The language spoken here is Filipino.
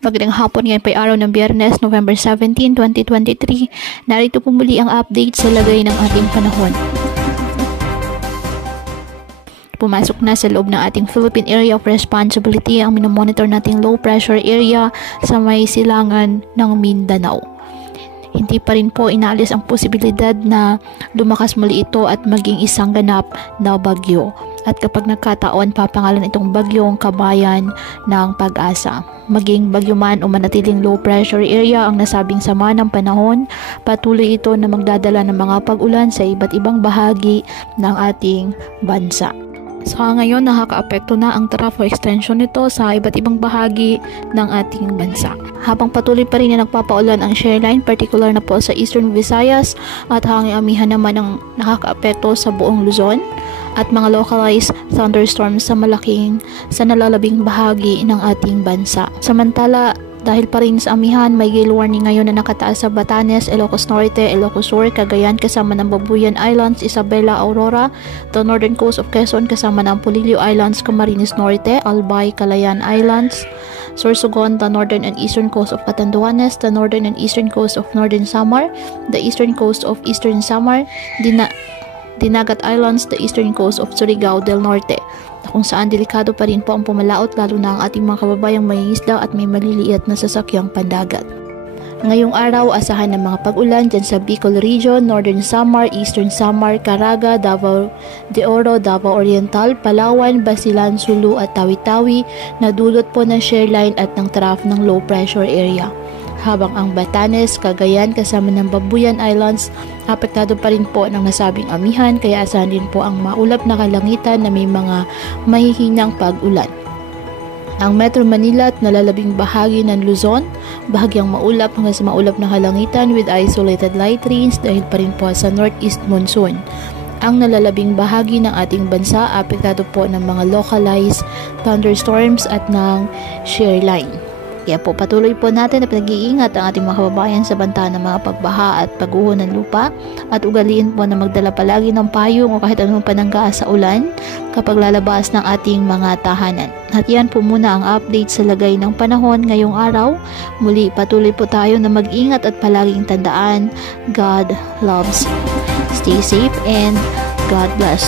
Magandang hapon, ngayon pa araw ng Biyernes, November 17, 2023. Narito po muli ang update sa lagay ng ating panahon. Pumasok na sa loob ng ating Philippine Area of Responsibility ang minomonitor nating low pressure area sa may silangan ng Mindanao. Hindi pa rin po inaalis ang posibilidad na lumakas muli ito at maging isang ganap na bagyo. At kapag nagkataon, papangalan itong bagyong Kabayan ng Pag-asa. Maging bagyo man o manatiling low pressure area ang nasabing sama ng panahon, patuloy ito na magdadala ng mga pag-ulan sa iba't ibang bahagi ng ating bansa. So ngayon, nakakaapekto na ang trough extension nito sa iba't ibang bahagi ng ating bansa. Habang patuloy pa rin na nagpapaulan ang shearline, particular na po sa Eastern Visayas at hanging amihan naman ang nakakaapekto sa buong Luzon at mga localized thunderstorms sa nalalabing bahagi ng ating bansa. Samantala, dahil pa rin sa amihan, may gale warning ngayon na nakataas sa Batanes, Ilocos Norte, Ilocos Sur, Cagayan kasama ng Babuyan Islands, Isabela, Aurora, the northern coast of Quezon kasama ng Polillo Islands, Camarines Norte, Albay, Calayan Islands, Sorsogon, the northern and eastern coast of Catanduanes, the northern and eastern coast of Northern Samar, the eastern coast of Eastern Samar, Dinagat Islands, the eastern coast of Surigao del Norte, kung saan delikado pa rin po ang pumalaot lalo na ang ating mga kababayang may isda at may maliliit na sasakyang pandagat. Ngayong araw, asahan ng mga pag-ulan dyan sa Bicol Region, Northern Samar, Eastern Samar, Caraga, Davao de Oro, Davao Oriental, Palawan, Basilan, Sulu at Tawi-Tawi na dulot po ng shearline at ng trough ng low pressure area. Habang ang Batanes, Cagayan kasama ng Babuyan Islands, apektado pa rin po ng nasabing amihan kaya asahan din po ang maulap na kalangitan na may mga mahihinang pag-ulan. Ang Metro Manila at nalalabing bahagi ng Luzon, bahagyang maulap hanggang sa maulap na kalangitan with isolated light rains dahil pa rin po sa northeast monsoon. Ang nalalabing bahagi ng ating bansa, apektado po ng mga localized thunderstorms at ng shearline. Kaya po patuloy po natin na pinag-iingat ang ating mga kababayan sa banta ng mga pagbaha at pagguho ng lupa at ugaliin po na magdala palagi ng payong o kahit anong panangga sa ulan kapag lalabas ng ating mga tahanan. At yan po muna ang update sa lagay ng panahon ngayong araw. Muli patuloy po tayo na mag-ingat at palaging tandaan, God loves you. Stay safe and God bless.